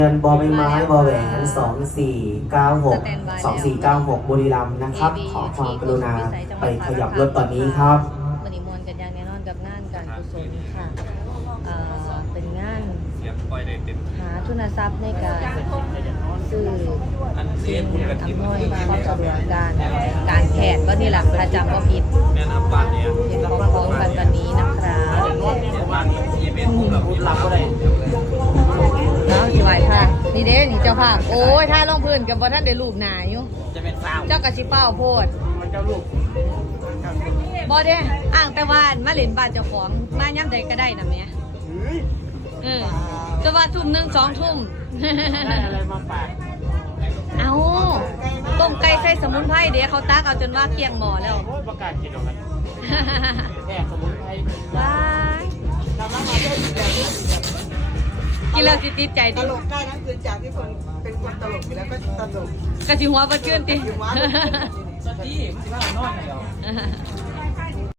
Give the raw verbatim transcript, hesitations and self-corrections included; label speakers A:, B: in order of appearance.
A: เงินบอใบไม้บอแหวนสองสี่เก้าหกสองสี่เก้าหกบุรีรัมย์นะครับ ขอความกรุณาไปขยับรถตอนนี้ครับ
B: มณีมวลกันอย่างแน่นอนกับงานการกุศลค่ะเอ่อเป็นงานหาทุนทรัพย์ในการซื้อสิ่งอำนวยความสะดวกการการแขกก็นี่แหละประจำก็ผิดเป็นพร้อมๆกันตอนนี้นะครับแล้วสิไหวค่ะนี่เด้นี่เจ้าภาพโอ้ยถ้าลงพื้นกับพ่อท่านได้รูปหนาอยู่เจ้ากระชิเป้าโพดบอเด้อ่างแต่ว่ามาเล่นบ้านเจ้าของมาย่ำใดก็ได้นะเมียเออจะว่าทุ่มหนึ่งสองทุ่มได้อะไรมาฝากเอาต้มไก่ใส่สมุนไพรเดี๋ยวเขาตักเอาจนว่าเคี่ยงหม้อแล้วประกาศกินออกมาแค่สมุนไพรว้ายกินแล้วจิตติดใจ
C: ต
B: ดิ
C: ลกได้นะคือจากที่คนเป็นคนตลกอยู่แล้วก็ตลก
B: กระชิหัวบัดขึ้นติ
C: อยู่ว่า
D: สวัสดีสิว่านอนไหนหรอ